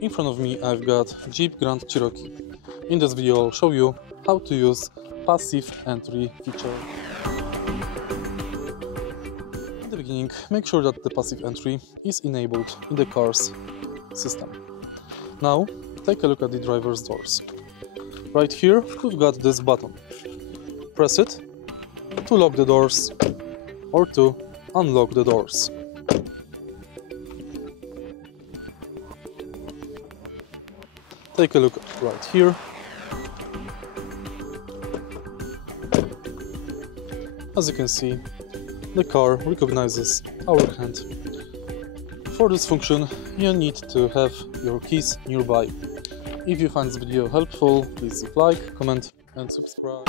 In front of me I've got JEEP Grand Cherokee. In this video I'll show you how to use passive entry feature. In the beginning, make sure that the passive entry is enabled in the car's system. Now take a look at the driver's doors. Right here we've got this button. Press it to lock the doors or to unlock the doors. Take a look right here. As you can see, the car recognizes our hand. For this function, you need to have your keys nearby. If you find this video helpful, please leave a like, comment and subscribe.